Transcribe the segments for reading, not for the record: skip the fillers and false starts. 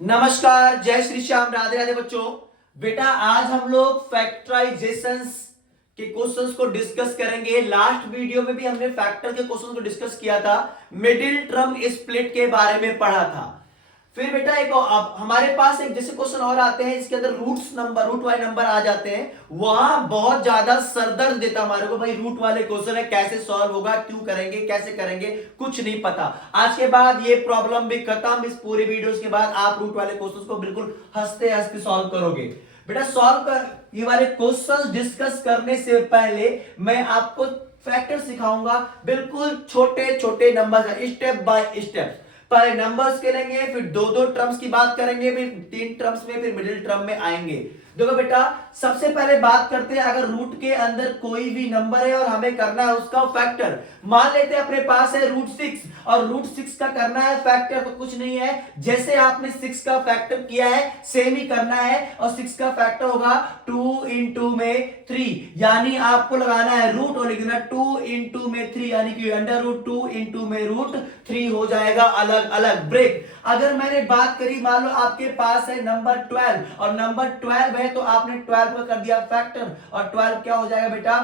नमस्कार, जय श्री श्याम, राधे राधे बच्चों। बेटा आज हम लोग फैक्टराइजेशंस के क्वेश्चंस को डिस्कस करेंगे। लास्ट वीडियो में भी हमने फैक्टर के क्वेश्चंस को डिस्कस किया था, मिडिल टर्म स्प्लिट के बारे में पढ़ा था। फिर बेटा एक अब हमारे पास एक जैसे क्वेश्चन और आते हैं इसके अंदर रूट वाले नंबर आ जाते हैं। वहां बहुत ज्यादा सरदर्द देता हमारे को, भाई रूट वाले क्वेश्चन है, कैसे सॉल्व होगा, क्यों करेंगे, कैसे करेंगे, कुछ नहीं पता। आज के बाद ये प्रॉब्लम भी खत्म। इस पूरे वीडियोस के बाद आप रूट वाले क्वेश्चंस को बिल्कुल हंसते हंसते सॉल्व करोगे। बेटा सॉल्व कर ये वाले क्वेश्चंस डिस्कस करने से पहले मैं आपको फैक्टर सिखाऊंगा, बिल्कुल छोटे छोटे नंबर, स्टेप बाय स्टेप। पहले नंबर्स के लेंगे, फिर दो दो टर्म्स की बात करेंगे, फिर तीन टर्म्स में, फिर मिडिल टर्म में आएंगे। देखो बेटा सबसे पहले बात करते हैं, अगर रूट के अंदर कोई भी नंबर है और हमें करना है उसका फैक्टर। मान लेते हैं अपने पास है √6 और √6 का करना है फैक्टर, तो कुछ नहीं है, जैसे आपने 6 का फैक्टर किया है सेम ही करना है। और 6 का फैक्टर होगा 2 इंटू में 3, यानी आपको लगाना है रूट और लिख देना 2 इंटू में 3, यानी कि √2 इंटू में √3 हो जाएगा अलग अलग ब्रेक। अगर मैंने बात करी, मान लो आपके पास है नंबर 12 और नंबर 12 है तो आपने 12 का कर दिया फैक्टर, और 12 क्या हो जाएगा बेटा,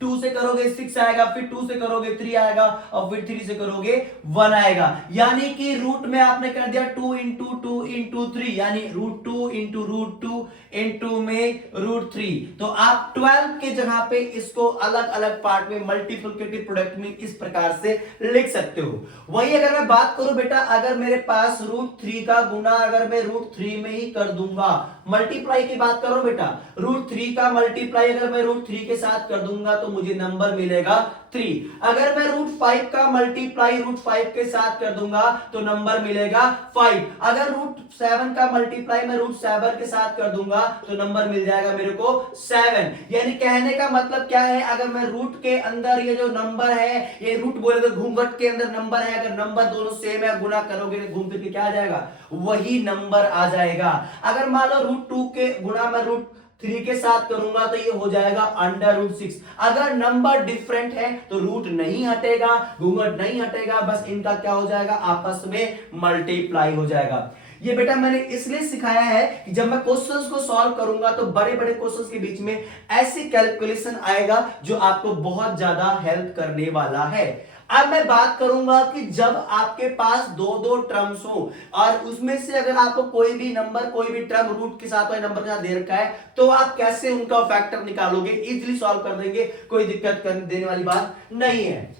2 से करोगे 6 आएगा, फिर 2 से करोगे 3 आएगा, और फिर 3 से करोगे 1 आएगा। यानी कि रूट में आपने कर दिया 2 इंटू 2 इंटू 3, यानी √2 इंटू √2 इंटू में √3। तो आप 12 के जगह पे इसको अलग अलग पार्ट में मल्टीप्लिकेटिव प्रोडक्ट में इस प्रकार से लिख सकते हो। वही अगर मैं बात करूं बेटा, अगर मेरे पास √3 का गुना अगर मैं √3 में ही कर दूंगा, मल्टीप्लाई की बात करो बेटा, √3 का मल्टीप्लाई अगर मैं √3 के साथ कर दूंगा तो मुझे नंबर मिलेगा 3। अगर मैं √5 का मल्टीप्लाई √5 के साथ कर दूंगा तो नंबर मिलेगा 5। अगर √7 का मल्टीप्लाई मैं √7 के साथ कर दूंगा तो नंबर मिल जाएगा मेरे को 7। यानी कहने का मतलब क्या है, अगर मैं रूट के अंदर ये जो नंबर है, ये रूट बोले तो घूंघट के अंदर नंबर है, अगर नंबर दोनों सेम है गुना करोगे तो घूम फिर के क्या आ जाएगा, वही नंबर आ जाएगा। अगर मान लो √2 के गुना मैं √3 के साथ करूंगा तो ये हो जाएगा √6। अगर नंबर डिफरेंट है तो रूट नहीं हटेगा, घूंघट नहीं हटेगा, बस इनका क्या हो जाएगा, आपस में मल्टीप्लाई हो जाएगा। ये बेटा मैंने इसलिए सिखाया है कि जब मैं क्वेश्चंस को सॉल्व करूंगा तो बड़े बड़े क्वेश्चंस के बीच में ऐसी कैलकुलेशन आएगा जो आपको बहुत ज्यादा हेल्प करने वाला है। अब मैं बात करूंगा कि जब आपके पास दो दो टर्म्स हो और उसमें से अगर आपको कोई भी नंबर, कोई भी टर्म रूट के साथ नंबर के साथ दे रखा है तो आप कैसे उनका फैक्टर निकालोगे, इजीली सॉल्व कर देंगे, कोई दिक्कत करने देने वाली बात नहीं है।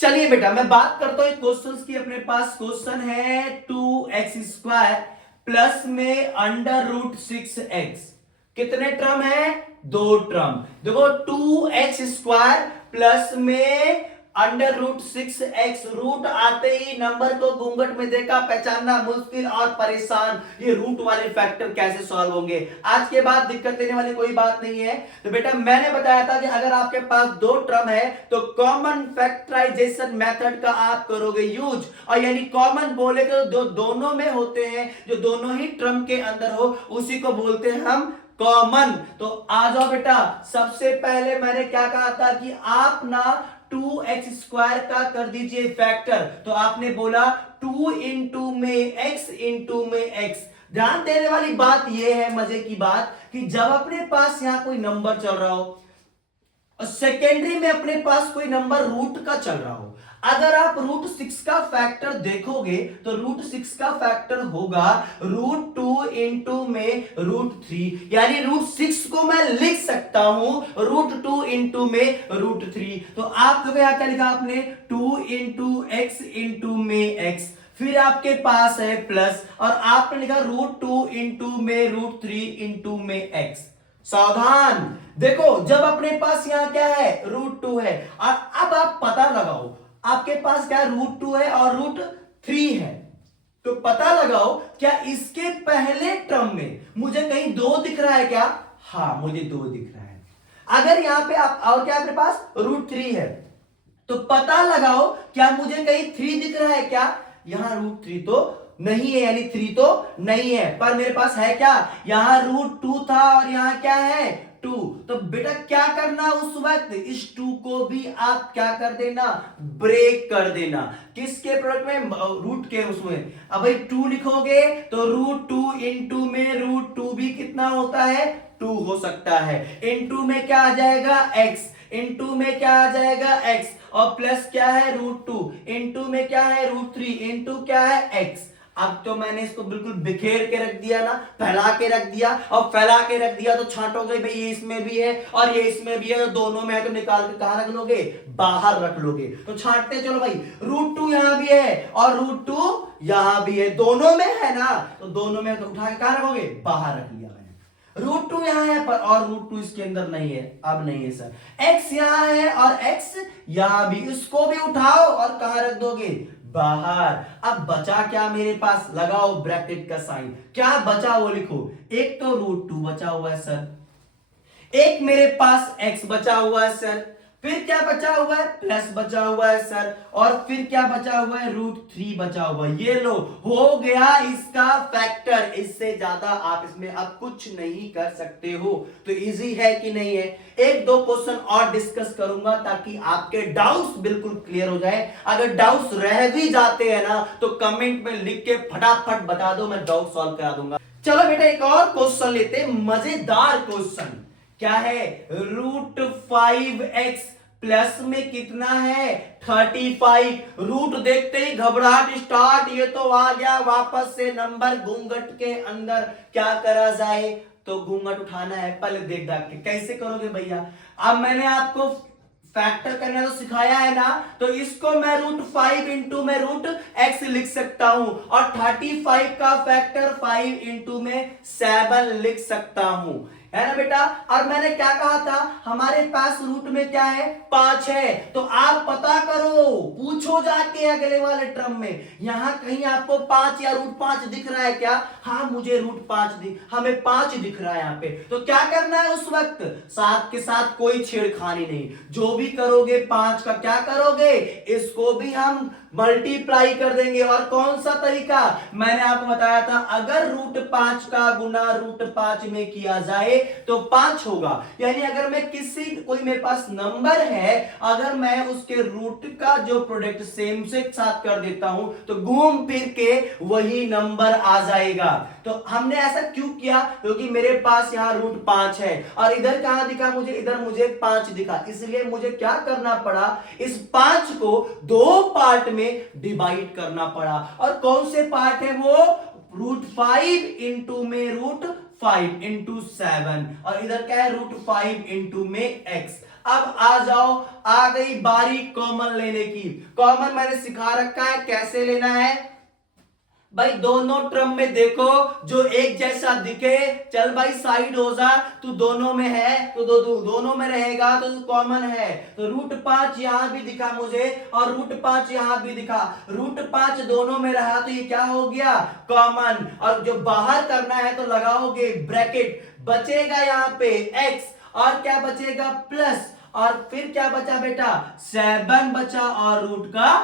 चलिए बेटा मैं बात करता हूं क्वेश्चंस की। अपने पास क्वेश्चन है 2x² प्लस में √6x। कितने टर्म है, दो टर्म। देखो 2x² प्लस में √6x, रूट आते ही नंबर को घूंघट में देखा, पहचानना मुश्किल और परेशान, ये रूट वाले फैक्टर कैसे सॉल्व होंगे। आज के बाद दिक्कत देने वाली कोई बात नहीं है। तो बेटा मैंने बताया था कि अगर आपके पास दो टर्म है तो कॉमन फैक्टराइजेशन मेथड का आप करोगे यूज, और यानी कॉमन बोले तो दोनों में होते हैं, जो दोनों ही टर्म के अंदर हो उसी को बोलते हैं हम कॉमन। तो आ जाओ बेटा, सबसे पहले मैंने क्या कहा था कि आप ना 2x² का कर दीजिए फैक्टर, तो आपने बोला 2 इंटू में x इंटू में x। ध्यान देने वाली बात यह है, मजे की बात, कि जब अपने पास यहां कोई नंबर चल रहा हो और सेकेंडरी में अपने पास कोई नंबर रूट का चल रहा हो, अगर आप √6 का फैक्टर देखोगे तो √6 का फैक्टर होगा √2 इंटू में √3, यानी √6 को मैं लिख सकता हूं √2 इंटू में √3। तो आप लोग यहां क्या लिखा आपने, 2 इंटू x इंटू में x, फिर आपके पास है प्लस, और आपने लिखा √2 इंटू में √3 इंटू में x। सावधान, देखो जब अपने पास यहां क्या है, √2 है, और अब आप पता लगाओ आपके पास क्या √2 है और √3 है, तो पता लगाओ क्या इसके पहले टर्म में मुझे कहीं 2 दिख रहा है क्या, हाँ मुझे 2 दिख रहा है। अगर यहां पे आप और क्या आपके पास √3 है तो पता लगाओ क्या मुझे कहीं 3 दिख रहा है क्या, यहां √3 तो नहीं है, यानी 3 तो नहीं है, पर मेरे पास है क्या, यहां √2 था और यहां क्या है टू। तो बेटा क्या करना उस वक्त, इस टू को भी आप क्या कर देना, ब्रेक कर देना। किसके प्रोडक्ट में, रूट के उसमें। अब भाई टू लिखोगे तो रूट टू इंटू में रूट टू भी कितना होता है, टू हो सकता है। इंटू में क्या आ जाएगा, एक्स। इंटू में क्या आ जाएगा, एक्स। और प्लस क्या है, रूट टू। इंटू में क्या है, रूट थ्री। इंटू क्या है, एक्स। अब तो मैंने इसको बिल्कुल बिखेर के रख दिया ना, फैला के रख दिया। और फैला के रख दिया तो छांटोगे भाई, ये इसमें भी है और ये इसमें भी है, तो दोनों में है तो निकाल के कहां रख लोगे, बाहर रख लोगे। तो छांटते चलो भाई, रूट टू यहां भी है और रूट टू यहां भी है, दोनों में है ना, तो दोनों में तो उठा के कहां रखोगे, बाहर रख लिया मैंने। रूट टू यहां है पर और रूट टू इसके अंदर नहीं है, अब नहीं है सर। एक्स यहां है और एक्स यहां भी, इसको भी उठाओ और कहां रख दोगे, बाहर। अब बचा क्या मेरे पास, लगाओ ब्रैकेट का साइन, क्या बचा वो लिखो। एक तो रूट टू बचा हुआ है सर, एक मेरे पास एक्स बचा हुआ है सर, फिर क्या बचा हुआ है, प्लस बचा हुआ है सर, और फिर क्या बचा हुआ है, रूट थ्री बचा हुआ है। ये लो, हो गया इसका फैक्टर। इससे ज्यादा आप इसमें अब कुछ नहीं कर सकते हो। तो इजी है कि नहीं है। एक दो क्वेश्चन और डिस्कस करूंगा ताकि आपके डाउट्स बिल्कुल क्लियर हो जाए। अगर डाउट्स रह भी जाते हैं ना तो कमेंट में लिख के फटाफट बता दो, मैं डाउट सॉल्व करा दूंगा। चलो बेटा एक और क्वेश्चन लेते, मजेदार क्वेश्चन। क्या है, रूट 5x प्लस में कितना है, 35। रूट देखते ही घबराहट स्टार्ट, ये तो आ गया वापस से नंबर घूंघट के अंदर। क्या करा जाए, तो घूंघट उठाना है, पहले देख दाख के कैसे करोगे भैया। अब मैंने आपको फैक्टर करना तो सिखाया है ना, तो इसको मैं रूट 5 इंटू में रूट एक्स लिख सकता हूं, और 35 का फैक्टर 5 इंटू में 7 लिख सकता हूं, है ना बेटा। और मैंने क्या कहा था, हमारे पास रूट में क्या है, 5 है। तो आप पता करो, पूछो जाके अगले वाले टर्म में, यहां कहीं आपको 5 या रूट 5 दिख रहा है क्या, हाँ मुझे रूट 5 हमें 5 दिख रहा है यहां पे। तो क्या करना है उस वक्त, साथ के साथ कोई छेड़खानी नहीं, जो भी करोगे 5 का क्या करोगे, इसको भी हम मल्टीप्लाई कर देंगे। और कौन सा तरीका, मैंने आपको बताया था, अगर रूट 5 का गुना रूट 5 में किया जाए तो 5 होगा। यानी अगर मैं किसी, कोई मेरे पास नंबर है, अगर मैं उसके रूट का जो प्रोडक्ट सेम से साथ कर देता हूं तो घूम फिर के वही नंबर आ जाएगा। तो हमने ऐसा क्यों किया, क्योंकि मेरे पास यहां रूट 5 है और इधर कहां दिखा मुझे, इधर मुझे 5 दिखा, इसलिए मुझे क्या करना पड़ा, इस 5 को 2 पार्ट में डिवाइड करना पड़ा। और कौन से पार्ट है वो, रूट 5 इंटू में रूट 5 इंटू 7, और इधर क्या है, रूट 5 इंटू में एक्स। अब आ जाओ, आ गई बारी कॉमन लेने की। कॉमन मैंने सिखा रखा है कैसे लेना है भाई, दोनों टर्म में देखो जो एक जैसा दिखे, चल भाई साइड हो जा, तू दोनों में है तो दोनों में रहेगा तो कॉमन है। तो रूट 5 यहां भी दिखा मुझे और रूट 5 यहां भी दिखा, रूट 5 दोनों में रहा तो ये क्या हो गया, कॉमन। और जो बाहर करना है तो लगाओगे ब्रैकेट, बचेगा यहां पे x और क्या बचेगा, प्लस, और फिर क्या बचा बेटा, 7 बचा और रूट का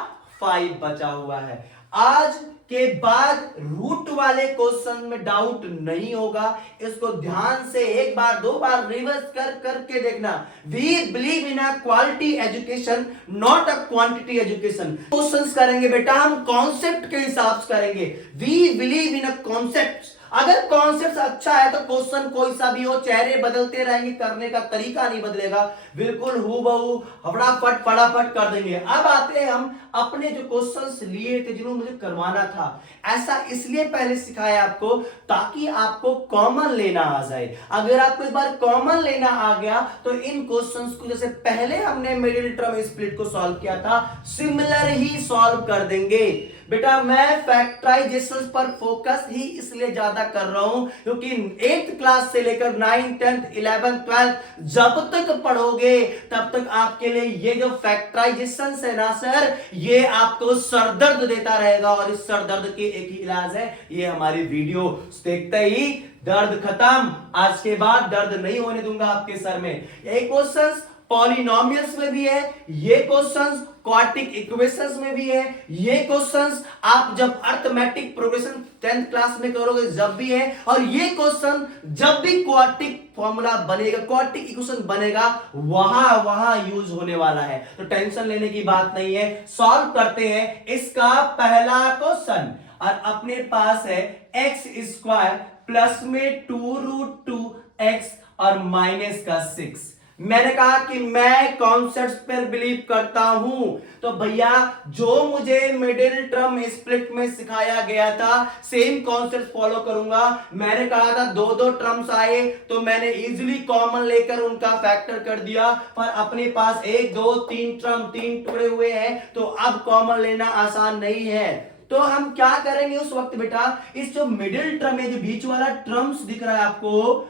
5 बचा हुआ है। आज के बाद रूट वाले क्वेश्चन में डाउट नहीं होगा, इसको ध्यान से एक बार 2 बार रिवर्स करके देखना। We believe in a quality education not a quantity education. Questions करेंगे बेटा हम कॉन्सेप्ट के हिसाब से करेंगे। We believe in a concept, अगर कॉन्सेप्ट अच्छा है तो क्वेश्चन कोई सा भी हो, चेहरे बदलते रहेंगे, करने का तरीका नहीं बदलेगा, बिल्कुल हूबहू फटाफट कर देंगे। अब आते हैं हम अपने जो क्वेश्चंस लिए थे, जिन्होंने मुझे करवाना था, ऐसा इसलिए पहले सिखाया आपको ताकि आपको कॉमन लेना आ जाए। अगर आपको एक बार कॉमन लेना आ गया तो इन क्वेश्चंस को, जैसे पहले हमने मिडिल टर्म स्प्लिट को सॉल्व किया था, सिमिलर ही सॉल्व कर देंगे। बेटा मैं फैक्टराइजेशन पर फोकस ही इसलिए ज्यादा कर रहा हूं क्योंकि 8th क्लास से लेकर 9th 10th 11th 12th जब तक पढ़ोगे तब तक आपके लिए ये जो फैक्टराइजेशन है ना सर, ये आपको सरदर्द देता रहेगा। और इस सरदर्द के एक ही इलाज है, ये हमारी वीडियो देखते ही दर्द खत्म, आज के बाद दर्द नहीं होने दूंगा आपके सर में। यही क्वेश्चंस पॉलिनोमियल्स में भी है, ये क्वेश्चंस क्वाड्रेटिक इक्वेशंस में भी है, ये क्वेश्चंस आप जब अर्थमेटिक प्रोग्रेशन 10th क्लास में करोगे जब भी है, और ये क्वेश्चन जब भी क्वाड्रेटिक फॉर्मूला बनेगा, क्वाड्रेटिक इक्वेशन बनेगा, वहां यूज होने वाला है। तो टेंशन लेने की बात नहीं है। सॉल्व करते हैं इसका पहला क्वेश्चन, और अपने पास है एक्स स्क्वायर प्लस में 2√2x और माइनस का 6। मैंने कहा कि मैं कॉन्सेप्ट्स पर बिलीव करता हूं, तो भैया जो मुझे मिडिल टर्म स्प्लिट में सिखाया गया था सेम कॉन्सेप्ट फॉलो करूंगा। मैंने कहा था दो दो टर्म्स आए तो मैंने इजीली कॉमन लेकर उनका फैक्टर कर दिया, पर अपने पास 1 2 3 टर्म 3 टुकड़े हुए हैं, तो अब कॉमन लेना आसान नहीं है। तो हम क्या करेंगे उस वक्त बेटा, इस जो मिडिल टर्म है, जो बीच वाला टर्म्स दिख रहा है आपको,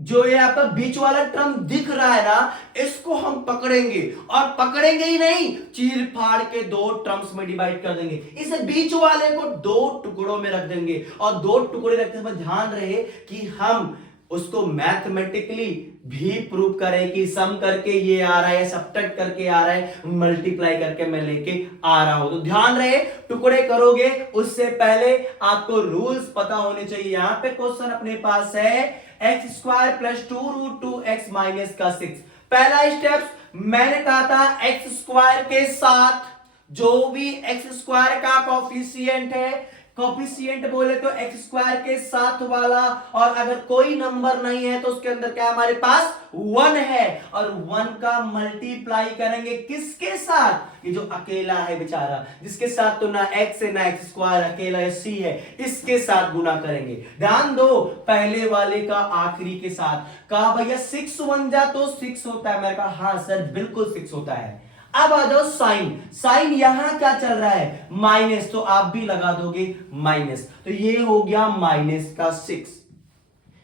जो ये आपका बीच वाला टर्म दिख रहा है ना, इसको हम पकड़ेंगे, और पकड़ेंगे ही नहीं, चीर फाड़ के 2 टर्म्स में डिवाइड कर देंगे। इस बीच वाले को 2 टुकड़ों में रख देंगे, और 2 टुकड़े रखते समय ध्यान रहे कि हम उसको मैथमेटिकली भी प्रूव करें कि सम करके ये आ रहा है, सब्ट्रैक्ट करके आ रहा है, मल्टीप्लाई करके मैं लेके आ रहा हूं। तो ध्यान रहे, टुकड़े करोगे उससे पहले आपको रूल्स पता होने चाहिए। यहां पे क्वेश्चन अपने पास है x square plus 2√2x minus का 6। पहला स्टेप मैंने कहा था एक्स स्क्वायर के साथ जो भी एक्स स्क्वायर का कोफिशिएंट है, कोफिशिएंट बोले तो एक्स स्क्वायर के साथ वाला, और अगर कोई नंबर नहीं है तो उसके अंदर क्या हमारे पास 1 है, और 1 का मल्टीप्लाई करेंगे किसके साथ, ये जो अकेला है बेचारा, जिसके साथ तो ना एक्स है ना एक्स स्क्वायर, अकेला सी है, इसके साथ गुना करेंगे। ध्यान दो, पहले वाले का आखिरी के साथ। कहा भैया 6 1 जा तो 6 होता है, मैंने कहा हाँ सर बिल्कुल 6 होता है। अब आ जाओ साइन, साइन यहां क्या चल रहा है माइनस, तो आप भी लगा दोगे माइनस, तो ये हो गया माइनस का 6।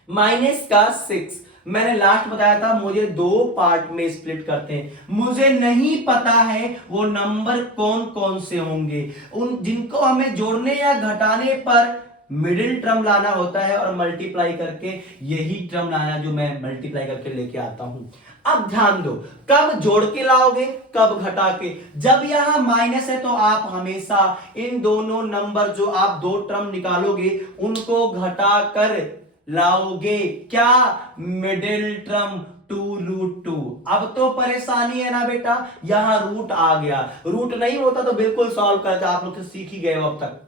माइनस का 6 मैंने लास्ट बताया था मुझे 2 पार्ट में स्प्लिट करते हैं। मुझे नहीं पता है वो नंबर कौन कौन से होंगे, उन जिनको हमें जोड़ने या घटाने पर मिडिल टर्म लाना होता है, और मल्टीप्लाई करके यही टर्म लाना जो मैं मल्टीप्लाई करके लेके आता हूं। अब ध्यान दो, कब जोड़ के लाओगे कब घटा के। जब यहां माइनस है तो आप हमेशा इन दोनों नंबर जो आप 2 टर्म निकालोगे उनको घटा कर लाओगे, क्या मिडिल टर्म 2√2। अब तो परेशानी है ना बेटा, यहां रूट आ गया, रूट नहीं होता तो बिल्कुल सॉल्व करते, आप लोग तो सीख ही गए हो अब तक।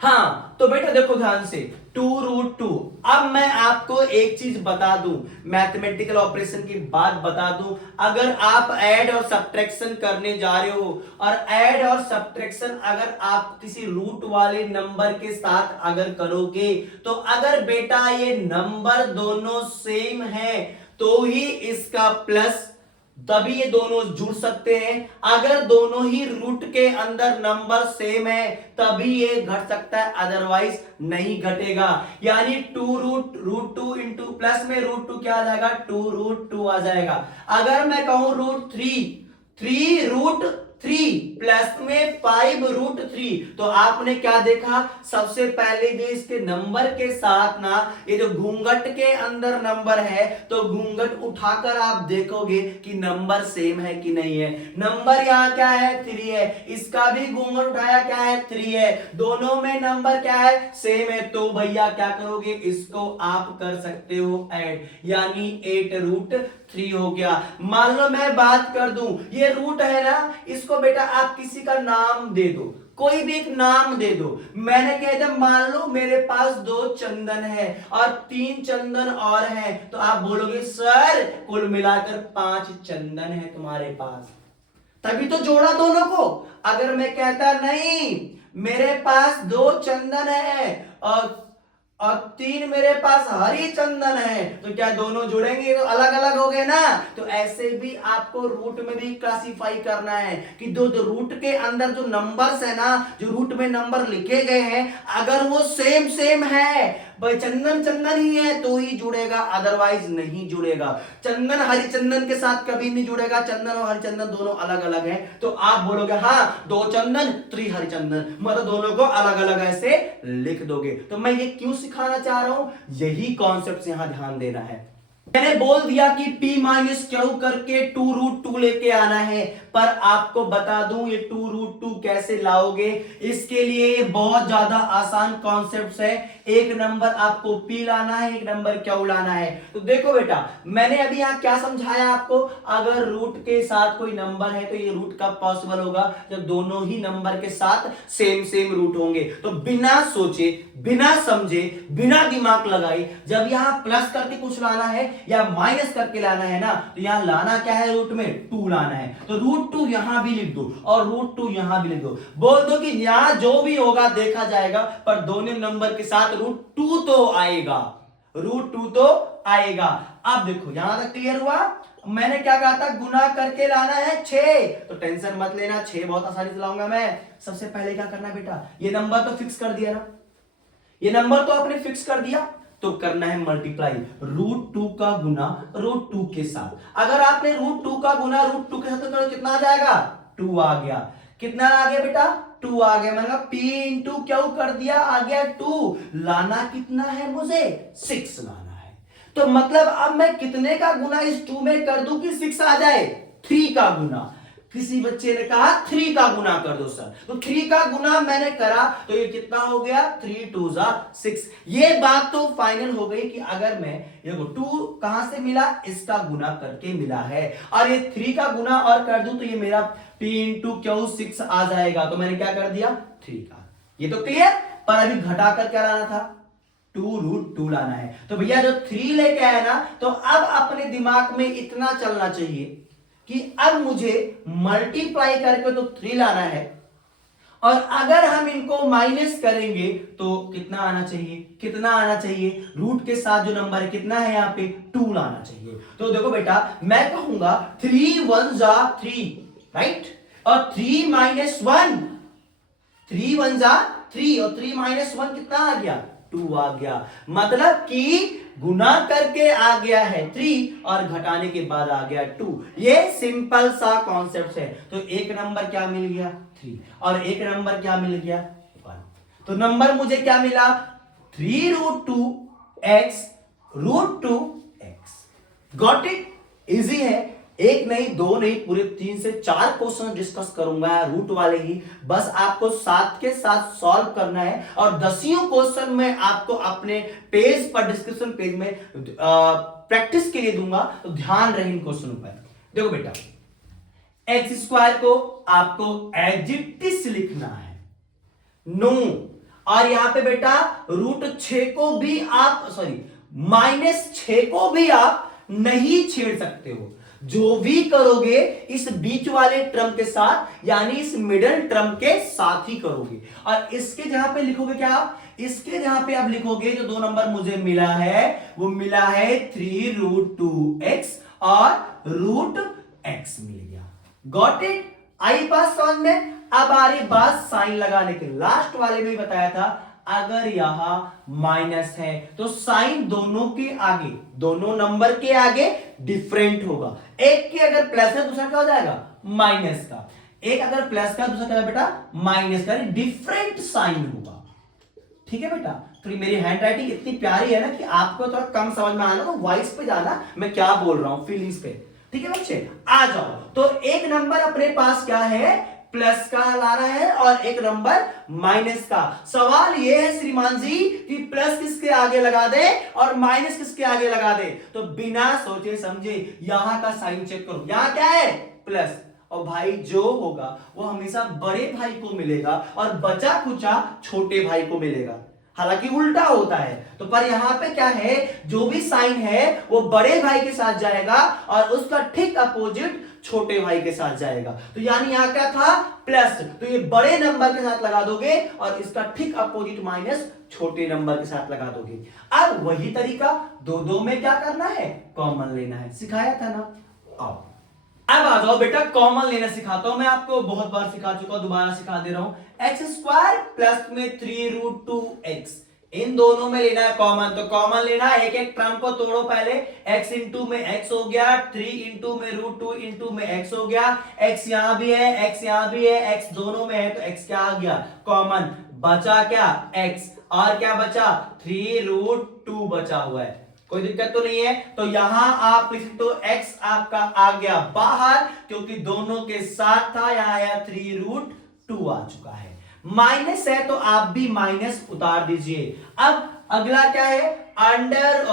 हाँ तो बेटा देखो ध्यान से, 2√2। अब मैं आपको एक चीज बता दूं, मैथमेटिकल ऑपरेशन की बात बता दूं, अगर आप ऐड और सब्ट्रैक्शन करने जा रहे हो, और ऐड और सब्ट्रैक्शन अगर आप किसी रूट वाले नंबर के साथ अगर करोगे, तो अगर बेटा ये नंबर दोनों सेम है तो ही इसका प्लस, तभी ये दोनों जुड़ सकते हैं। अगर दोनों ही रूट के अंदर नंबर सेम है तभी ये घट सकता है, अदरवाइज नहीं घटेगा। यानी 2√2 इंटू प्लस में √2 क्या आ जाएगा, 2√2 आ जाएगा। अगर मैं कहूं √3 प्लस में 5√3, तो आपने क्या देखा, सबसे पहले जो इसके नंबर के साथ ना ये जो घूंघट के अंदर नंबर है, तो घूंघट उठाकर आप देखोगे कि नंबर सेम है कि नहीं है। नंबर यहाँ क्या है 3 है, इसका भी घूंघट उठाया क्या है 3 है, दोनों में नंबर क्या है सेम है, तो भैया क्या करोगे, इसको आप कर सकते हो ऐड, यानी 8√3 हो गया। मान लो मैं बात कर दूं, ये रूट है ना, इसको बेटा आप किसी का नाम दे दो, कोई भी एक नाम दे दो। मैंने कहा था मान लो मेरे पास 2 चंदन है और 3 चंदन और है, तो आप बोलोगे सर कुल मिलाकर 5 चंदन है तुम्हारे पास, तभी तो जोड़ा दोनों को। अगर मैं कहता नहीं मेरे पास 2 चंदन है और 3 मेरे पास हरी चंदन है, तो क्या दोनों जुड़ेंगे, तो अलग अलग हो गए ना। तो ऐसे भी आपको रूट में भी क्लासिफाई करना है कि दो रूट के अंदर जो नंबर्स है ना, जो रूट में नंबर लिखे गए हैं, अगर वो सेम है, भाई चंदन चंदन ही है तो ही जुड़ेगा, अदरवाइज नहीं जुड़ेगा। चंदन हरी चंदन के साथ कभी नहीं जुड़ेगा, चंदन और हरी चंदन दोनों अलग अलग है, तो आप बोलोगे हाँ 2 चंदन 3 हरी चंदन, मतलब दोनों को अलग अलग ऐसे लिख दोगे। तो मैं ये क्यों सिखाना चाह रहा हूं, यही कॉन्सेप्ट यहां ध्यान देना है। मैंने बोल दिया कि p माइनस क्यू करके 2√2 लेके आना है, पर आपको बता दूं ये 2√2 कैसे लाओगे। इसके लिए ये बहुत ज्यादा आसान कॉन्सेप्ट है। एक नंबर आपको p लाना है, एक नंबर क्यू लाना है। तो देखो बेटा, मैंने अभी यहां क्या समझाया आपको, अगर रूट के साथ कोई नंबर है तो ये रूट कब पॉसिबल होगा, जब दोनों ही नंबर के साथ सेम सेम रूट होंगे। तो बिना सोचे, बिना समझे, बिना दिमाग लगाए, जब यहां प्लस करके कुछ लाना है या माइनस करके लाना है ना, तो यहां लाना क्या है, रूट में 2 लाना है। तो √2 यहां भी लिख दो और √2 यहां भी लिख दो। बोल दो कि यहां जो भी होगा देखा जाएगा, पर दोनों नंबर के साथ √2 तो आएगा, √2 तो आएगा। अब देखो यहां तक क्लियर हुआ। मैंने क्या कहा था, गुना करके लाना है 6, तो टेंशन मत लेना, 6 बहुत आसानी से लाऊंगा मैं। सबसे पहले क्या करना बेटा, ये नंबर तो फिक्स कर दिया ना, ये नंबर तो आपने फिक्स कर दिया, तो करना है मल्टीप्लाई √2 का गुना √2 के साथ। अगर आपने √2 का गुना √2 के साथ करो, कितना आ जाएगा, 2 आ गया। कितना आ गया बेटा, 2 आ गया। मैंने p इंटू क्यू कर दिया, आ गया 2। लाना कितना है मुझे, 6 लाना है। तो मतलब अब मैं कितने का गुना इस 2 में कर दूं कि 6 आ जाए, 3 का गुना। किसी बच्चे ने कहा 3 का गुना कर दो सर, तो 3 का गुना मैंने करा, तो ये कितना हो गया, 3 2 6। ये बात तो फाइनल हो गई कि अगर मैं ये 2 कहां से मिला, इसका गुना करके मिला है, और ये 3 का गुना और कर दूं तो ये मेरा p इंटू क्यू 6 आ जाएगा। तो मैंने क्या कर दिया, 3 का। ये तो क्लियर। पर अभी घटाकर क्या लाना था, 2√2 लाना है। तो भैया जो 3 लेके आया ना, तो अब अपने दिमाग में इतना चलना चाहिए कि अब मुझे मल्टीप्लाई करके तो 3 लाना है, और अगर हम इनको माइनस करेंगे तो कितना आना चाहिए, कितना आना चाहिए, रूट के साथ जो नंबर है कितना है यहाँ पे, 2 लाना चाहिए। तो देखो बेटा, मैं कहूंगा 3 1 3, राइट, और 3 माइनस 1, 3 1 3, और 3 माइनस 1 कितना आ गया, 2 आ गया। मतलब कि गुना करके आ गया है 3 और घटाने के बाद आ गया 2। ये सिंपल सा कॉन्सेप्ट है। तो एक नंबर क्या मिल गया, 3, और एक नंबर क्या मिल गया, 1। तो नंबर मुझे क्या मिला, 3√2x √2x। Got it. Easy है, एक नहीं, दो नहीं, पूरे 3 से 4 क्वेश्चन डिस्कस करूंगा रूट वाले ही। बस आपको साथ के साथ सॉल्व करना है, और 10 क्वेश्चन में आपको अपने पेज पर, डिस्क्रिप्शन पेज में प्रैक्टिस के लिए दूंगा। तो ध्यान रहे इन क्वेश्चनों पर। देखो बेटा, x² को आपको एज इट इज लिखना है, नो। और यहां पे बेटा √6 को भी आप, सॉरी -6 को भी आप नहीं छेड़ सकते हो। जो भी करोगे इस बीच वाले टर्म के साथ, यानी इस मिडिल टर्म के साथ ही करोगे। और इसके जहां पे लिखोगे क्या आप, इसके जहां पे आप लिखोगे, जो 2 नंबर मुझे मिला है वो मिला है 3√2x और √x मिल गया। Got it. आई बात समझ में। अब आ रही बात साइन लगाने की। लास्ट वाले में बताया था, अगर यहां माइनस है तो साइन दोनों के आगे, दोनों नंबर के आगे डिफरेंट होगा। एक के अगर प्लस है दूसरा क्या हो जाएगा, माइनस का। एक अगर प्लस का दूसरा क्या बेटा, माइनस का। डिफरेंट साइन होगा। ठीक है बेटा। तो मेरी हैंड राइटिंग इतनी प्यारी है ना कि आपको थोड़ा कम समझ में आना, तो वॉइस पे जाना मैं क्या बोल रहा हूं, फीलिंग्स पे। ठीक है बच्चे, आ जाओ। तो एक नंबर अपने पास क्या है, प्लस का लाना है, और एक नंबर माइनस का। सवाल यह है श्रीमान जी कि प्लस किसके आगे लगा दे और माइनस किसके आगे लगा दे। तो बिना सोचे समझे यहां का साइन चेक करो, यहां क्या है, प्लस। और भाई जो होगा वो हमेशा बड़े भाई को मिलेगा, और बचा कुचा छोटे भाई को मिलेगा। हालांकि उल्टा होता है। तो पर यहां पे क्या है, जो भी साइन है वो बड़े भाई के साथ जाएगा, और उसका ठीक अपोजिट छोटे भाई के साथ जाएगा। तो यानी यहां क्या था, प्लस, तो ये बड़े नंबर के साथ लगा दोगे, और इसका ठीक अपोजिट माइनस छोटे नंबर के साथ लगा दोगे। अब वही तरीका दो में क्या करना है, कॉमन लेना है। सिखाया था ना। आओ अब आ जाओ बेटा, कॉमन लेना सिखाता हूं मैं आपको, बहुत बार सिखा चुका हूं, दोबारा सिखा दे रहा हूं। x² प्लस में 3√2x, इन दोनों में लेना है कॉमन। तो कॉमन लेना है, एक एक टर्म को तोड़ो पहले। x इंटू में x हो गया, 3 इंटू में √2 इंटू में x हो गया। x यहां भी है, x यहां भी है, x दोनों में है, तो x क्या आ गया, कॉमन। बचा क्या, x, और क्या बचा, 3√2 बचा हुआ है। कोई दिक्कत तो नहीं है। तो यहां आप लिख सकते हो x आपका आ गया बाहर क्योंकि दोनों के साथ था, यहां आया 3√2 आ चुका है। माइनस है तो आप भी माइनस उतार दीजिए। अब अगला क्या है, अंडर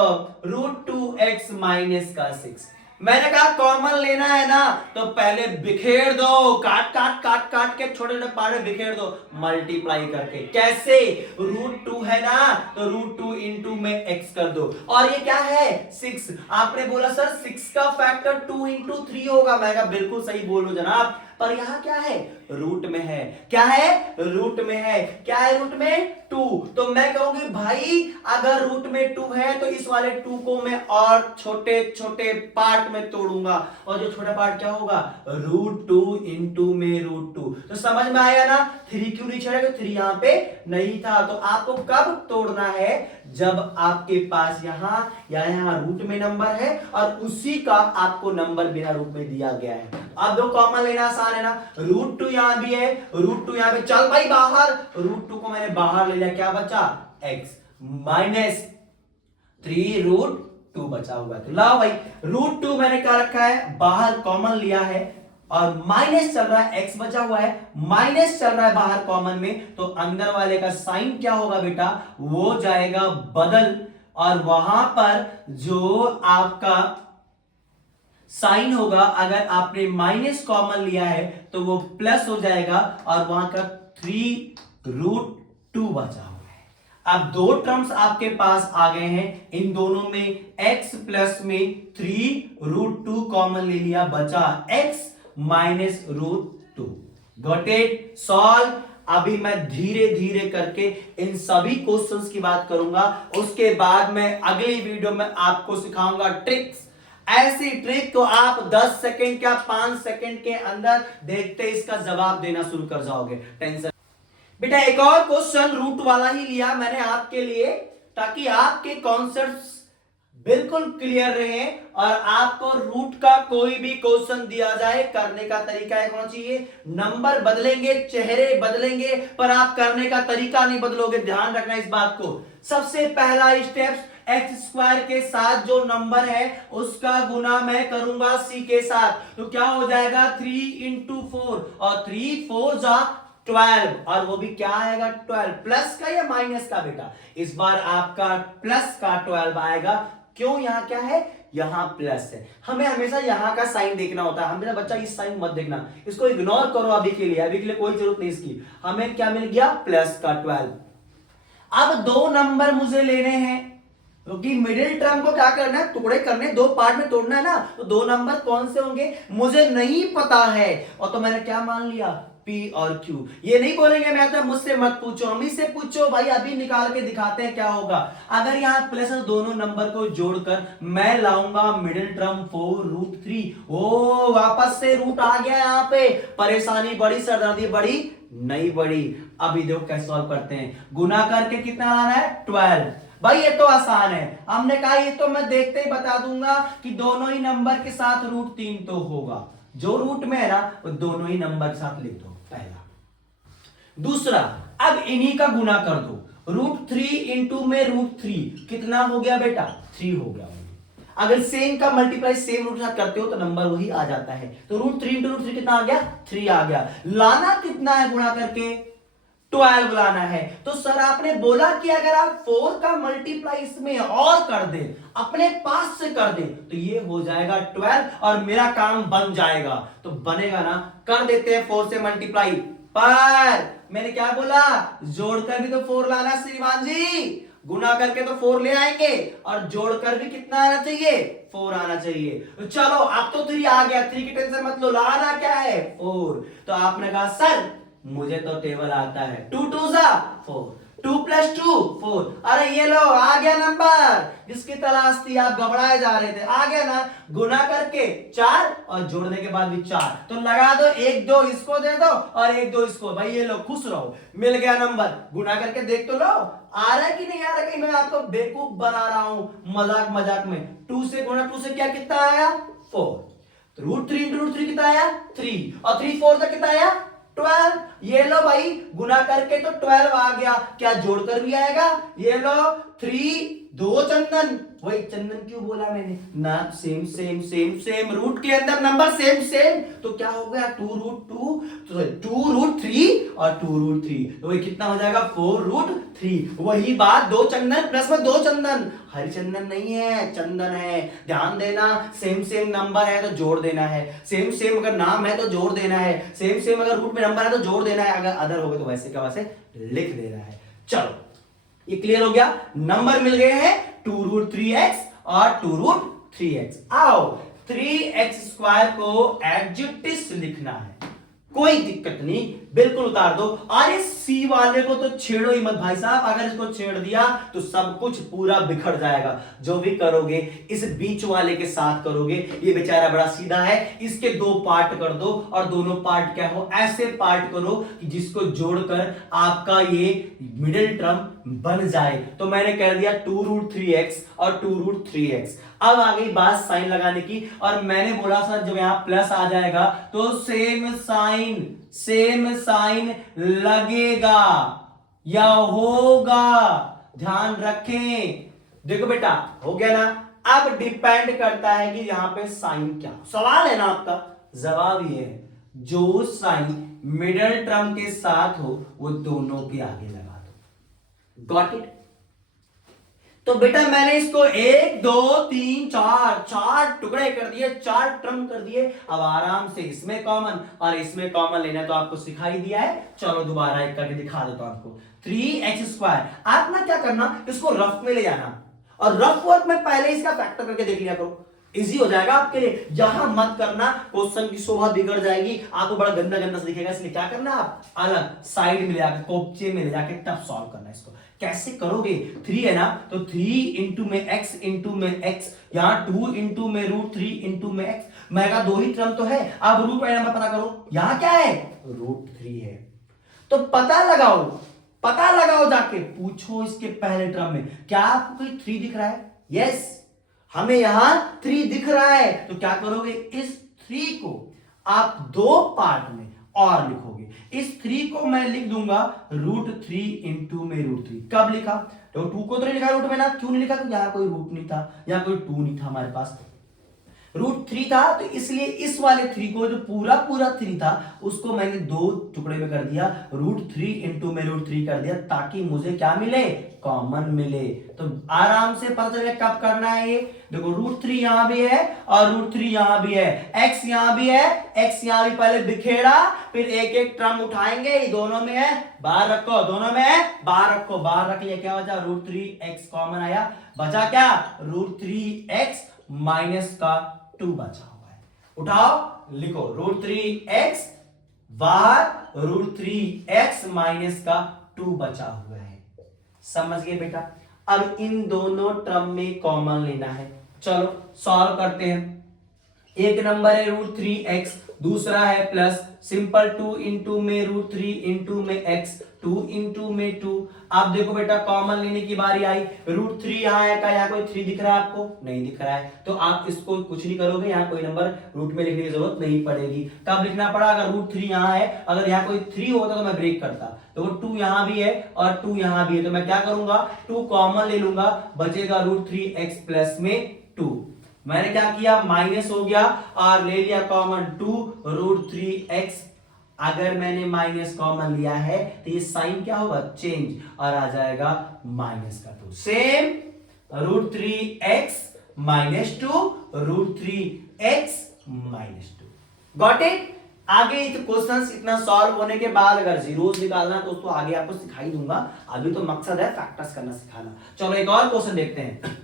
√2x माइनस का 6। मैंने कहा कॉमन लेना है ना तो पहले बिखेर दो, काट काट काट काट के छोटे छोटे पार्ट में बिखेर दो मल्टीप्लाई करके। कैसे, √2 है ना तो √2 इंटू में x कर दो। और ये क्या है 6। आपने बोला सर 6 का फैक्टर 2 इंटू 3 होगा। मैं कहा बिल्कुल सही बोलो जनाब, पर यहां क्या है, रूट में है। क्या है, रूट में है। क्या है रूट में, 2। तो मैं कहूंगी भाई अगर रूट में 2 है तो इस वाले 2 को मैं और छोटे छोटे पार्ट में तोड़ूंगा, और जो छोटा पार्ट क्या होगा, √2 इंटू में √2। तो समझ में आया ना, 3 क्यों नहीं छोड़ा, 3 यहां पे नहीं था। तो आपको कब तोड़ना है, जब आपके पास यहां या यहां रूट में नंबर है और उसी का आपको नंबर बिना रूट में दिया गया है। अब दो कॉमन लेना आसान है ना, √2 यहां भी है, √2 यहां पे, चल भाई बाहर, √2 को मैंने बाहर ले लिया, क्या बचा x माइनस 3√2 बचा हुआ है। तो लाओ भाई √2 मैंने क्या रखा है, बाहर कॉमन लिया है और माइनस चल रहा है, x बचा हुआ है, माइनस चल रहा है बाहर कॉमन में, तो अंदर वाले का साइन क्या होगा बेटा, वो जाएगा बदल, और वहां पर जो आपका साइन होगा, अगर आपने माइनस कॉमन लिया है तो वो प्लस हो जाएगा, और वहां का 3√2 बचा हुआ है। अब दो टर्म्स आपके पास आ गए हैं, इन दोनों में x प्लस में 3√2 कॉमन ले लिया, बचा x minus √2। Got it, solve. अभी मैं धीरे धीरे करके इन सभी क्वेश्चंस की बात करूंगा, उसके बाद मैं अगली वीडियो में आपको सिखाऊंगा ट्रिक्स। ऐसी ट्रिक तो आप 10 सेकंड क्या 5 सेकंड के अंदर देखते इसका जवाब देना शुरू कर जाओगे। टेंशन बेटा, एक और क्वेश्चन रूट वाला ही लिया मैंने आपके लिए, ताकि आपके कॉन्सेप्ट्स बिल्कुल क्लियर रहे, और आपको रूट का कोई भी क्वेश्चन दिया जाए करने का तरीका है कौन चाहिए, नंबर बदलेंगे, चेहरे बदलेंगे, पर आप करने का तरीका नहीं बदलोगे। ध्यान रखना इस बात को। सबसे पहला स्टेप, एक्स स्क्वायर के साथ जो नंबर है उसका गुना मैं करूंगा सी के साथ, तो क्या हो जाएगा 3 इंटू 4, और 3 4 जा 12, और वो भी क्या आएगा 12, प्लस का या माइनस का बेटा, इस बार आपका प्लस का 12 आएगा। क्यों, यहां क्या है, यहां प्लस है, हमें हमेशा यहां का साइन देखना होता है। हमें बच्चा इस साइन मत देखना, इसको इग्नोर करो अभी के लिए, अभी के लिए कोई जरूरत नहीं इसकी। हमें क्या मिल गया, प्लस का 12। अब दो नंबर मुझे लेने हैं, क्योंकि मिडिल टर्म को क्या करना है, टुकड़े करने, दो पार्ट में तोड़ना है ना, तो दो नंबर कौन से होंगे मुझे नहीं पता है, और तो मैंने क्या मान लिया, P और Q। ये नहीं बोलेंगे मैं तो मुझसे मत पूछो, हम से पूछो भाई, अभी निकाल के दिखाते हैं क्या होगा। अगर यहां प्लस दोनों नंबर को जोड़कर मैं लाऊंगा मिडिल टर्म 4√3, ओ वापस से रूट आ गया यहां पे, परेशानी बड़ी, सरदर्दी बड़ी नहीं बड़ी। अभी देखो कैसे सॉल्व करते हैं, गुना करके कितना लाना है 12। भाई ये तो आसान है, हमने कहा ये तो मैं देखते ही बता दूंगा कि दोनों ही नंबर के साथ √3 तो होगा, जो रूट में है ना वो दोनों ही नंबर के साथ लिख दो, पहला। दूसरा, अब इन्हीं का गुना कर दो, √3 इंटू में √3 कितना हो गया बेटा, 3 हो गया। अगर सेम का मल्टीप्लाई सेम रूट के साथ करते हो तो नंबर वही आ जाता है, तो √3 इंटू √3 कितना आ गया, 3 आ गया। लाना कितना है गुणा करके, 12 लाना है। तो सर आपने बोला कि अगर आप 4 का मल्टीप्लाई इसमें और कर दे, अपने पास से कर दे, तो ये हो जाएगा 12 और मेरा काम बन जाएगा। तो बनेगा ना, कर देते हैं 4 से मल्टीप्लाई, पर मैंने क्या बोला, जोड़कर भी तो 4 लाना श्रीमान जी, गुना करके तो 4 ले आएंगे और जोड़कर भी कितना आना चाहिए, 4 आना चाहिए। चलो अब तो 3 आ गया, 3 की टेंशन मत लो, लाना क्या है 4। तो आपने कहा सर मुझे तो टेबल आता है, 2 2 जा 4, 2 + 2 4, अरे ये लो आ गया नंबर जिसकी तलाश थी, आप घबराए जा रहे थे, आ गया ना। गुना करके 4 और जोड़ने के बाद भी 4, तो लगा दो, 1 2 इसको दे दो और 1 2 इसको, भाई ये लो खुश रहो, मिल गया नंबर। गुना करके देख तो लो आ रहा है कि नहीं आ रहा, कहीं मैं आपको बेवकूफ बना रहा हूं मजाक मजाक में। 2 से गुना 2 से क्या कितना आया 4, √3 इंटू √3 कितना आया 3, और 3 4 से कितना आया 12। ये लो भाई गुना करके तो 12 आ गया, क्या जोड़कर भी आएगा, ये लो 3 दो चंदन, वही चंदन क्यों बोला मैंने ना, same same same same, root के अंदर नंबर सेम सेम, तो क्या हो गया 2√2, तो 2√3 और 2√3, तो वही कितना हो जाएगा 4√3। वही बात, दो चंदन प्लस में दो चंदन, हरिचंदन नहीं है, चंदन है। ध्यान देना, सेम सेम नंबर है तो जोड़ देना है, सेम सेम अगर नाम है तो जोड़ देना है, सेम सेम अगर रूट में नंबर है तो जोड़ देना है, अगर अदर हो गए तो वैसे का वैसे लिख देना है। चलो ये क्लियर हो गया, नंबर मिल गए हैं 2√3x और 2√3x। आओ 3x² को एडजेक्टिव लिखना है, कोई दिक्कत नहीं, बिल्कुल उतार दो। अरे सी वाले को तो छेड़ो ही मत भाई साहब, अगर इसको छेड़ दिया तो सब कुछ पूरा बिखर जाएगा। जो भी करोगे इस बीच वाले के साथ करोगे, ये बेचारा बड़ा सीधा है, इसके दो पार्ट कर दो और दोनों पार्ट क्या हो, ऐसे पार्ट करो कि जिसको जोड़कर आपका ये मिडिल टर्म बन जाए। तो मैंने कह दिया 2√3x और 2√3x। अब आ गई बात साइन लगाने की, और मैंने बोला सर जब यहां प्लस आ जाएगा तो सेम साइन लगेगा या होगा, ध्यान रखें। देखो बेटा हो गया ना, अब डिपेंड करता है कि यहां पे साइन क्या, सवाल है ना आपका, जवाब ये है जो साइन मिडिल टर्म के साथ हो वो दोनों के आगे लगा दो। Got it? तो बेटा मैंने इसको 1 2 3 4 चार टुकड़े कर दिए, चार टर्म कर दिए। अब आराम से इसमें कॉमन और इसमें कॉमन लेना तो आपको सिखाई दिया है, चलो दोबारा एक करके दिखा देता हूं आपको। 3x², आप ना क्या करना, इसको रफ में ले जाना और रफ वर्क में पहले इसका फैक्टर करके देख लिया करो, इजी हो जाएगा आपके लिए। यहां मत करना, क्वेश्चन की शोभा बिगड़ जाएगी, आपको बड़ा गंदा गंदा से दिखेगा, इसलिए क्या करना, आप अलग साइड में ले जाकर कोपचे में ले जाकर तब सॉल्व करना। इसको कैसे करोगे, 3 है ना, तो 3 इंटू में x इंटू में x, यहां 2 इंटू में √3 इंटू में x, मैं कहा दो ही टर्म तो है, अब रूट वाला नंबर पता करो, यहां क्या है √3 है, तो पता लगाओ जाके, पूछो इसके पहले टर्म में क्या आपको कोई 3 दिख रहा है, यस हमें यहां 3 दिख रहा है, तो क्या करोगे, इस 3 को आप दो पार्ट में और लिखोगे। इस 3 को मैं लिख दूंगा √3 इंटू में √3। कब लिखा, तो 2 को तो नहीं लिखा रूट में ना, क्यों नहीं लिखा, तो यहां कोई रूट नहीं था, यहां कोई 2 नहीं था हमारे पास, √3 था, तो इसलिए इस वाले 3 को जो पूरा 3 था उसको मैंने दो टुकड़े में कर दिया, √3 इंटू में √3 कर दिया, ताकि मुझे क्या मिले, कॉमन मिले। तो आराम से पता चले कब करना है ये, देखो √3 यहां भी है और √3 यहां भी है, x यहां भी है, x यहां भी पहले बिखेरा, फिर एक एक टर्म उठाएंगे, ये दोनों में है बाहर रखो, दोनों में है बाहर रखो, बाहर रख लिया, क्या बचा √3x कॉमन आया, बचा क्या √3x माइनस का 2 बचा हुआ है, उठाओ लिखो √3x बाहर, √3x माइनस का 2 बचा हुआ है। समझ गए बेटा? अब इन दोनों टर्म में कॉमन लेना है, चलो सॉल्व करते हैं। एक नंबर है √3x, दूसरा है प्लस सिंपल 2 इंटू में √3 इंटू में x, 2 इंटू में 2। आप देखो बेटा कॉमन लेने की बारी आई, √3 यहाँ है का, यहाँ कोई 3 दिख रहा है आपको, नहीं दिख रहा है, तो आप इसको कुछ नहीं करोगे, यहाँ कोई नंबर रूट में लिखने की जरूरत नहीं पड़ेगी। कब लिखना पड़ा, अगर √3 यहाँ है, अगर यहाँ कोई 3 होता तो मैं ब्रेक करता, तो वो 2 यहाँ भी है और 2 यहाँ भी है, तो मैं क्या करूंगा 2 कॉमन ले लूंगा, बचेगा √3x प्लस में 2। मैंने क्या किया, माइनस हो गया और ले लिया कॉमन 2 √3x। अगर मैंने माइनस कॉमन लिया है तो ये साइन क्या होगा, चेंज, और आ जाएगा माइनस का 2, same √3x minus 2 √3x minus 2। Got it? आगे क्वेश्चंस इतना सॉल्व होने के बाद अगर जीरोस निकालना तो आगे आपको सिखाई दूंगा, अभी तो मकसद है फैक्टर्स करना सिखाना। चलो एक और क्वेश्चन देखते हैं।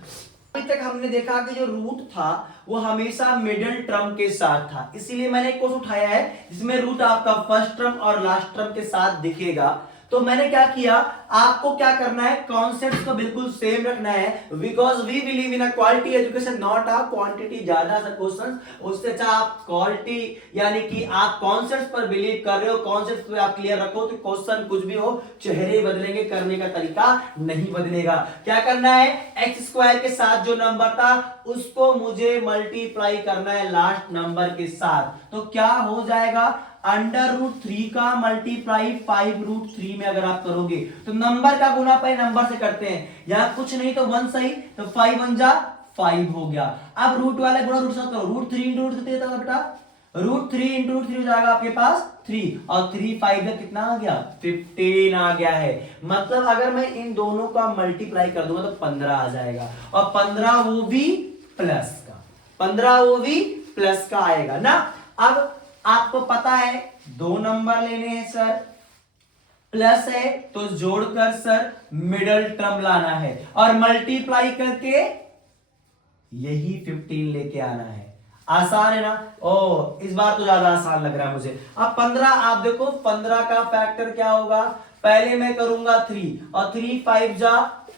अभी तक हमने देखा कि जो रूट था वो हमेशा मिडिल टर्म के साथ था, इसीलिए मैंने एक क्वेश्चन उठाया है जिसमें रूट आपका फर्स्ट टर्म और लास्ट टर्म के साथ दिखेगा। तो मैंने क्या किया, आपको क्या करना है, कॉन्सेप्ट को बिल्कुल सेम रखना है, because we believe in a quality education not a quantity. ज्यादा सा क्वेश्चन उससे अच्छा आप क्वालिटी यानी कि आप कॉन्सेप्ट पर बिलीव कर रहे हो, कॉन्सेप्ट पे आप क्लियर रखो, तो क्वेश्चन कुछ भी हो, चेहरे बदलेंगे, करने का तरीका नहीं बदलेगा। क्या करना है, x² के साथ जो नंबर था उसको मुझे मल्टीप्लाई करना है लास्ट नंबर के साथ, तो क्या हो जाएगा, √3 का मल्टीप्लाई 5√3 में अगर आप करोगे तो नंबर का गुना पहले नंबर से करते हैं, यहां कुछ नहीं तो 1 सही, तो 5 1 जा 5 हो गया। अब रूट वाले गुना रूट से करो, √3 इंटू रूट देता था बेटा, √3 इंटू √3 हो जाएगा आपके पास 3, और 3 5 में कितना आ गया 15 आ गया है। मतलब अगर मैं इन दोनों का मल्टीप्लाई कर दूंगा तो 15 आ जाएगा, और 15 वो भी प्लस का, 15 वो भी प्लस का आएगा ना। अब आपको पता है 2 नंबर लेने हैं सर, प्लस है तो जोड़कर सर मिडल टर्म लाना है, और मल्टीप्लाई करके यही 15 लेके आना है। आसान है ना? ओ इस बार तो ज्यादा आसान लग रहा है मुझे। अब 15 आप देखो, 15 का फैक्टर क्या होगा, पहले मैं करूंगा 3, और 3 5 जा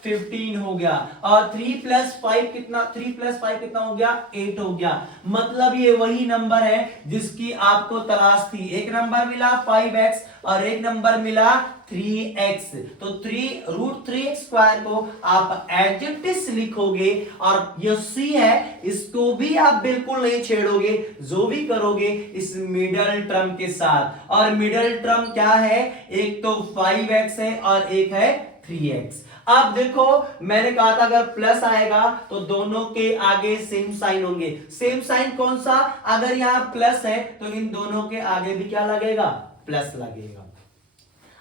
15 हो गया, और 3 + 5 कितना, 3 + 5 कितना हो गया 8 हो गया। मतलब ये वही नंबर है जिसकी आपको तलाश थी। एक नंबर मिला 5x और एक नंबर मिला 3x, तो √3x² को आप एडजेक्टिव लिखोगे, और ये c है इसको भी आप बिल्कुल नहीं छेड़ोगे, जो भी करोगे इस मिडल टर्म के साथ। और मिडल टर्म क्या है, एक तो 5x है और एक है 3x। अब देखो मैंने कहा था अगर प्लस आएगा तो दोनों के आगे सेम साइन होंगे। सेम साइन कौन सा, अगर यहां प्लस है तो इन दोनों के आगे भी क्या लगेगा, प्लस लगेगा।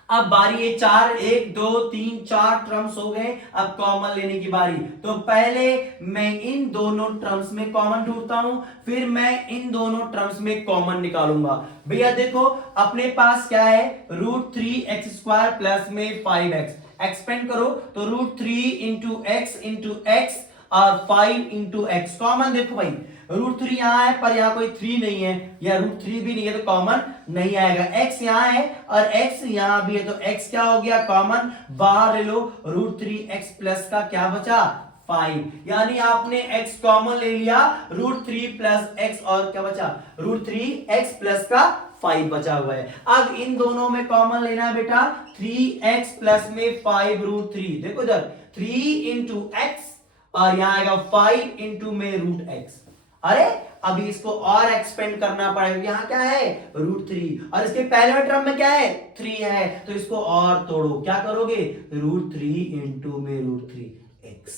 अब बारी है 4, 1 2 3 4 टर्म्स हो गए, अब कॉमन लेने की बारी। तो पहले मैं इन दोनों टर्म्स में कॉमन ढूंढता हूं, फिर मैं इन दोनों टर्म्स में कॉमन निकालूंगा। भैया देखो अपने पास क्या है, √3x² प्लस में 5x, एक्सपेंड करो तो √3 × x और 5 × x, कॉमन देखो भाई √3 यहां है पर यहां कोई 3 नहीं है, या √3 भी नहीं है तो कॉमन नहीं आएगा। x यहां है और x यहां भी है, तो x क्या हो गया कॉमन, बाहर ले लो, √3x प्लस का क्या बचा 5, यानी आपने x कॉमन ले लिया, √3 + x और क्या बचा, √3x प्लस का 5 बचा हुआ है। अब इन दोनों में कॉमन लेना है बेटा, 3x प्लस में 5√3, देखो इधर 3 × x और यहां आएगा 5 × में √x। अरे अभी इसको और एक्सपेंड करना पड़ेगा, यहां क्या है √3 और इसके पहले टर्म में क्या है 3 है, तो इसको और तोड़ो, क्या करोगे √3 × में √3x,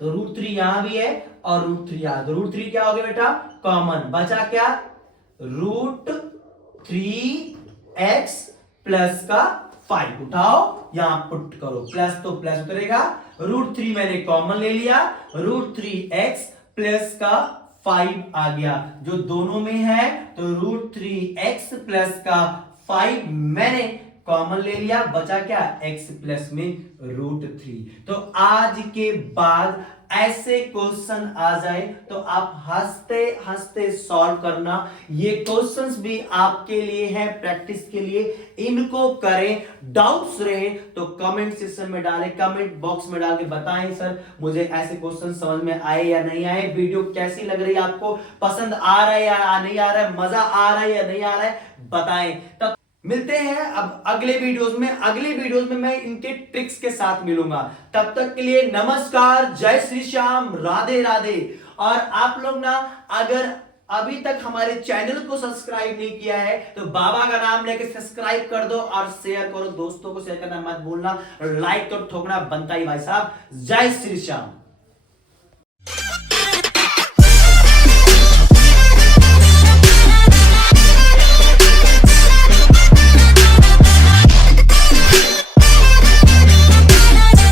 तो √3 यहां भी है और √3 यहां, तो √3 क्या हो गया बेटा कॉमन, बचा क्या √3x प्लस का 5, उठाओ यहां पुट करो, प्लस तो प्लस उतरेगा, √3 मैंने कॉमन ले लिया, √3x प्लस का 5 आ गया, जो दोनों में है, तो √3x प्लस का 5 मैंने कॉमन ले लिया, बचा क्या x प्लस में √3। तो आज के बाद ऐसे क्वेश्चन आ जाए तो आप हंसते हंसते सॉल्व करना। ये क्वेश्चंस भी आपके लिए है, प्रैक्टिस के लिए, इनको करें। डाउट्स रहे तो कमेंट सेक्शन में डालें, कमेंट बॉक्स में डाल के बताएं सर मुझे ऐसे क्वेश्चन समझ में आए या नहीं आए, वीडियो कैसी लग रही है आपको, पसंद आ रहा है या नहीं आ रहा है, मजा आ रहा है या नहीं आ रहा है, बताएं। तब मिलते हैं अब अगले वीडियोस में मैं इनके ट्रिक्स के साथ मिलूंगा। तब तक के लिए नमस्कार, जय श्री श्याम, राधे राधे। और आप लोग ना अगर अभी तक हमारे चैनल को सब्सक्राइब नहीं किया है तो बाबा का नाम लेके सब्सक्राइब कर दो और शेयर करो, दोस्तों को शेयर करना मत भूलना, लाइक तो ठोकना बनता ही भाई साहब। जय श्री श्याम।